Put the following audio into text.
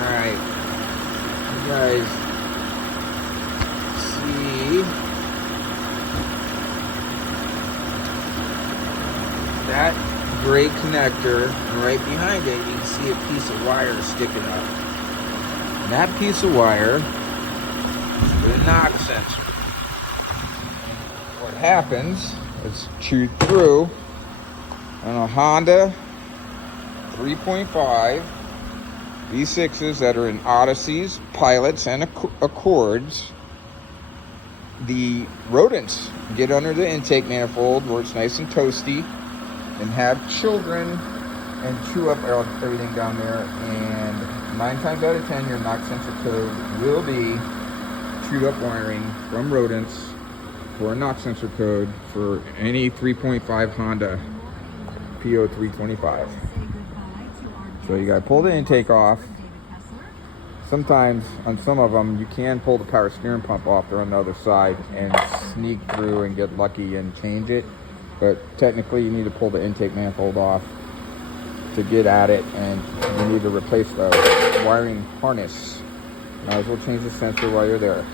Alright, you guys see that gray connector, and right behind it you can see a piece of wire sticking up. And that piece of wire is a knock sensor. What happens is chewed through on a Honda 3.5 V6s that are in Odysseys, Pilots, and Accords. The rodents get under the intake manifold where it's nice and toasty and have children and chew up everything down there. And 9 times out of 10, your knock sensor code will be chewed up wiring from rodents for a knock sensor code for any 3.5 Honda PO325. So you gotta pull the intake off. Sometimes on some of them you can pull the power steering pump off there on the other side and sneak through and get lucky and change it, but technically you need to pull the intake manifold off to get at it, and you need to replace the wiring harness. Might as well change the sensor while you're there.